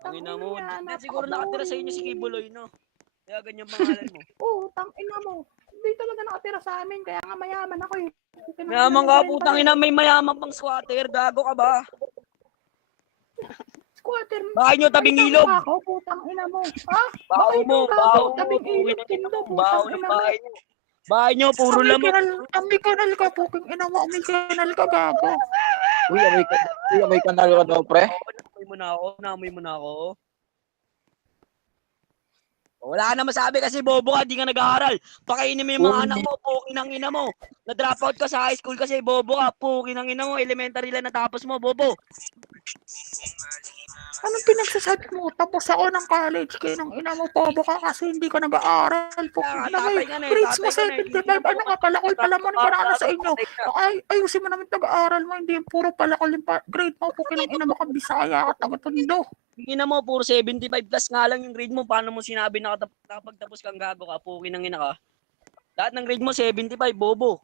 Putang Ang ina mo. ina, Siguro nakatira sa inyo si Kibuloy, no? Kaya ganyan pangalan mo. Putang ina mo. Hindi talaga nakatira sa amin, kaya nga mayaman ako eh. Mayaman ka, putang ina, may mayaman pang squatter. Gago ka ba? Squatter, Bahay nyo, tabing salita mo ilog. ako, putang ina mo. Ha? Baho Bakit mo, ikaw gago? baho mo. Tabing Pukin ilog, ang ina tindo, mo. putang Baho ng ina mo. bahay nyo. Bahay nyo, puro lamok. May kanal ka, puking ina mo. May kanal ka, gago. Uy, may kanal ka daw, pre. Naamoy mo na ako. Naamoy mo na ako. Wala ka na masabi kasi bobo ka, di ka nag-aaral. Pakainin mo yung mga anak mo, pukin ang ina mo. Na-drop out ka sa high school kasi bobo ka, pukin ang ina mo. Elementary lang natapos mo, bobo. Anong pinagsasabi mo? Tapos ako ng college, kaya ng ina mo, bobo ka kasi hindi ka nag-aaral. Puking ina mo, Tatay ka na eh, grades mo tatay ka na eh. 75, ano nga, palakol pala mo ng paraan sa inyo. Ayusin mo naman pag-aaral mo, hindi puro palakol yung grade mo, puking ng ina mo ka, Bisaya ka, taga-Tondo. Ina mo, puro 75 plus nga lang yung grade mo. Paano mo sinabi na nakapagtapos kang gago ka, pukin ang ina ka? Lahat ng grade mo, 75, bobo.